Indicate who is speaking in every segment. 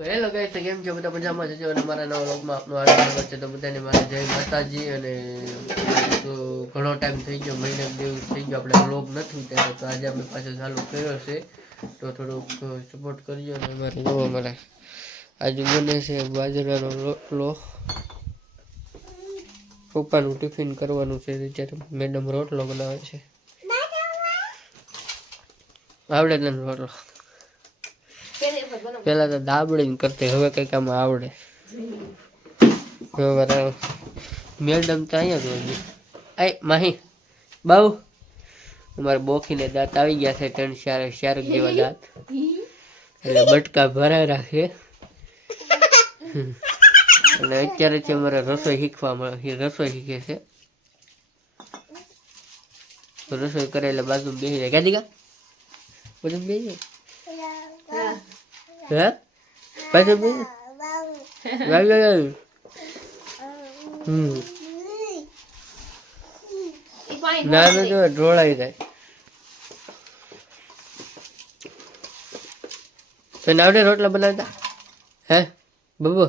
Speaker 1: Hello guys તો કેમ છો? બધા મજામાં જજો અને મારા નવા વ્લોગમાં આપનું સ્વાગત છે. તો બધાને મારે જય માતાજી અને તો ઘણો ટાઈમ થઈ ગયો મહિના જેવું થઈ ગયો આપણે વ્લોગ નથી ત્યારે તો આજે આપણે પાછો ચાલુ કર્યો છે. તો થોડુંક સપોર્ટ કરજો અને અમારે જોવો અમારે આજે બને છે બાજરાનો રોટલો પપ્પાનું ટિફિન કરવાનું છે. ત્યારે મેડમ રોટલો બનાવે છે. આવડે રોટલો. પેલા તો દાબડી કરતી હવે કંઈક આમ આવડે. મારા મેડમ તો અહીંયા જ હોય. આય માહી બાઉ અમારે બોખીને દાંત આવી ગયા છે ત્રણ ચાર ચાર જેવા દાંત. એટલે બટકા ભરાય રાખે. અને અત્યારે છે અમારે રસોઈ શીખવા મળે રસોઈ શીખે છે. રસોઈ કરે એટલે બાજુ બેસી જાય ક્યાં દીકા બધું બેસી જાય હે પાછું બેસી જાય વાવ, વાવ, વાવ. હમ ના ના જો ઢોળાઈ જાય તને આવડે રોટલા બનાવતા હે બબુ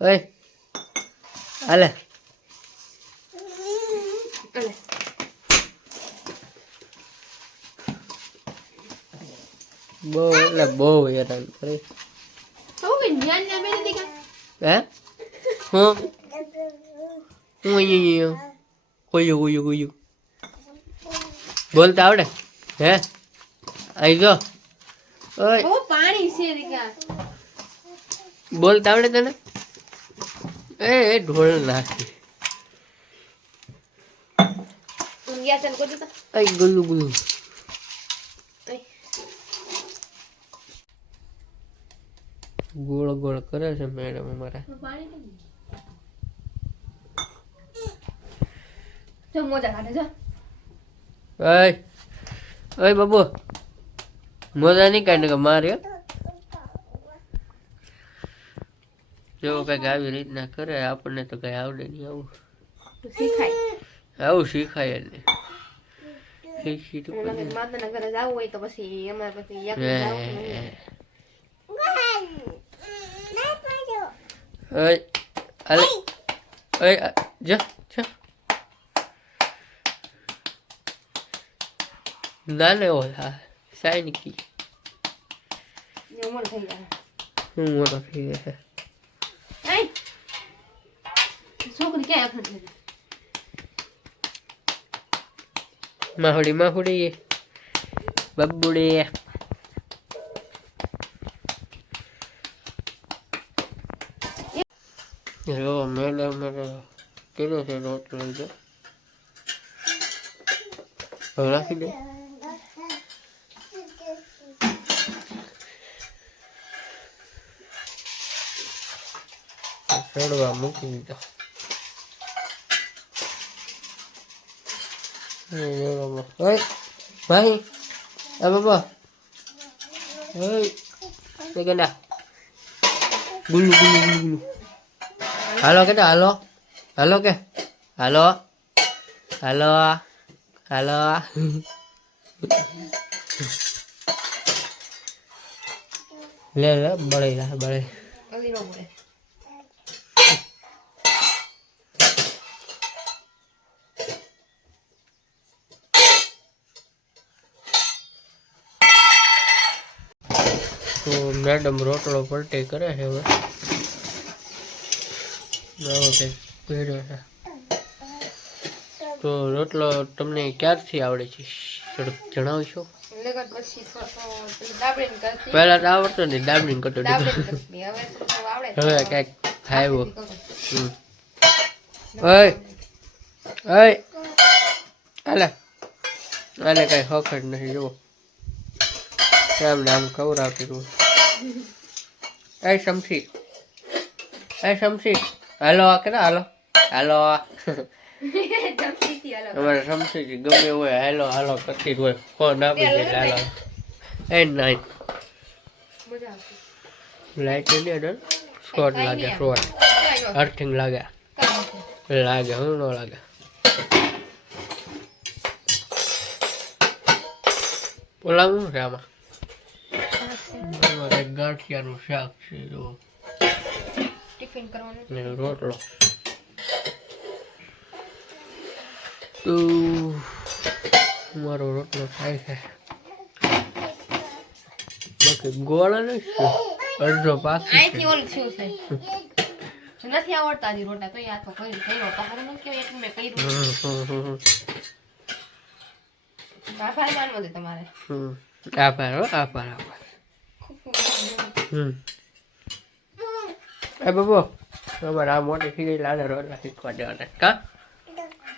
Speaker 1: ઓય હાલે બહુ એટલે બહુ હેરાન કરે. હે? હું? હું અહીંયા કોયું કોયું કોયું બોલતા આવડે? હે? આઈ જો. ઓય.
Speaker 2: પાણી છે દીકા
Speaker 1: બોલતા આવડે તને? એ એ ઢોળ નાખી. ગુલ્લુ ગુલ્લુ ગોળ ગોળ કરે છે મેડમ અમારા.
Speaker 2: જો મોજા કાઢે જો.
Speaker 1: ઓય ઓય બાબુ મોજા નહીં કાઢે કે મારે. જો કંઈક આવી રીતના કરે આપણને તો કઈ આવડે નહીં આવું.
Speaker 2: શીખાય.
Speaker 1: આવું શીખાય જ નહીં શીખી તો
Speaker 2: માતાના ઘરે જવું હોય તો પછી અમારે પછી એક
Speaker 1: હે.
Speaker 2: જવું નહીં.
Speaker 1: ઓય અલે ઓય અ, જો જો ના ને ઓલા સાઈન કી
Speaker 2: જે ઉંમર થઈ જાય
Speaker 1: હું મોટો થઈ ગયો છે
Speaker 2: નહીં છોકરી ક્યાં અખંડ થઈ જાય?
Speaker 1: માಹುડી માಹುડી બબ્બુડી જો મેડમ કર્યો છે રોટલો જો હવે રાખી દે ચડવા મૂકી દીધો ઓય ભાઈ આ બાબા ઓય તે ગંડા ગુલ્લુ ગુલ્લુ ગુલ્લુ ગુલ્લુ હાલો કે હાલો હાલો કે હાલો હાલો હાલો લે લે બળે લા બળે તો મેડમ રોટલો પલટી કરે છે હવે નવો કંઈક છે. તો રોટલો તમને ક્યારથી આવડે છે? જણાવશો? પહેલા તો આવડતો નહીં દાબડીને કરતો.
Speaker 2: હવે
Speaker 1: કંઈક આવ્યો ઓય ઓય. હાલે આને કઈ હખડ નથી જુઓ. કેમ ને આમ આવતી તું એ સમસી એ સમસી હાલો કેતા હાલો? હાલો. અમારે સમસી ગમે હોય હાલો હાલો કરતી હોય. ફોન આપી દે હાલો. એ
Speaker 2: આવતી.
Speaker 1: લાઈટ નહીં અડર શોર્ટ લાગે શોર્ટ. અર્થિંગ લાગે. લાગે હું ન લાગે. ઓલા શું છે આમાં? ગાંઠિયાનું શાક છે જો
Speaker 2: ટિફિન કરવાનું
Speaker 1: રોટલો. તો મારો રોટલો થાય છે. બાકી ગોળ છે અડધો પાકી
Speaker 2: અહીંથી ઓલું શું છે. નથી આવડતા હજી રોટા તો યાદ તો કરી કર્યો તારે ન કહેવાય એટલે મેં કર્યું. આભાર માનવો છે તમારે.
Speaker 1: આભાર આભાર આભાર. હમ. એ બાબુ અમારે આ મોટી થઈ ગઈ લાડે રોટલા શીખવા દેવાના કા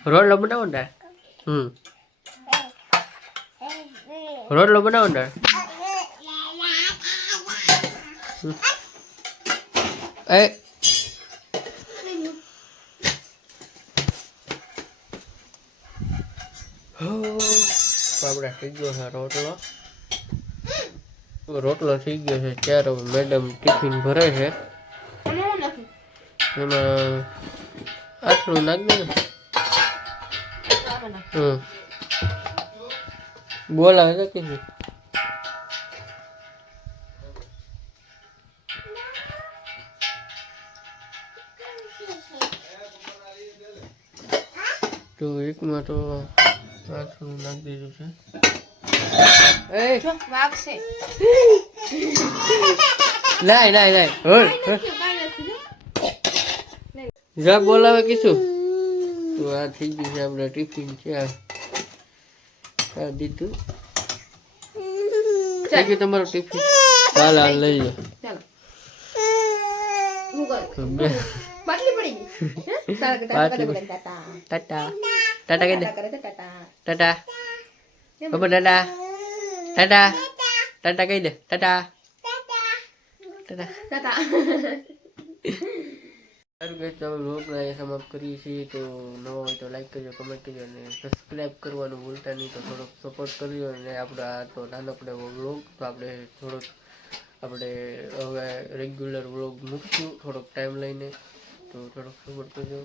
Speaker 1: રોટલો બનાવો ને હમ રોટલો બનાવો ને હમ. એ હો, આપણે થઈ ગયો છે રોટલો રોટલો થઈ ગયો છે ત્યારે મેડમ ટિફિન ભરે છે
Speaker 2: અને હું નથી
Speaker 1: એમાં આટલું નાખ દે ને
Speaker 2: આ બના.
Speaker 1: હમ બોલાવે તો કે તો એકમાં તો આટલું નાખી દીધું છે એ
Speaker 2: જો વાગશે
Speaker 1: લાય લાય લાય હોલ હોલ.
Speaker 2: કાંઈ નથી જો.
Speaker 1: જા બોલાવે કીશું? તો આ થઈ ગયું છે આપણે ટિફિન છે આ. આ દીધું. થઈ ગયું તમારું ટિફિન? હાલ હાલ લઈ લો
Speaker 2: ટાટા.
Speaker 1: ટાટા કહી દે.
Speaker 2: ટાટા. ટાટા
Speaker 1: ટાટા. ટાટા. ટાટા કહી દે. ટાટા. ટાટા.
Speaker 2: ટાટા.
Speaker 1: સારું guys, તો અમે vlogને સમાપ્ત કરીએ છીએ. તો નવો હોય તો લાઈક કરજો કમેન્ટ કરજો અને સબસ્ક્રાઈબ કરવાનું ભૂલતા નહીં. તો થોડોક સપોર્ટ કરજો અને આપણા તો નાનકડો વ્લોગ તો આપણે થોડોક આપણે હવે રેગ્યુલર વ્લોગ મૂકશું. થોડોક ટાઈમ લઈને તો થોડોક સપોર્ટ કરજો.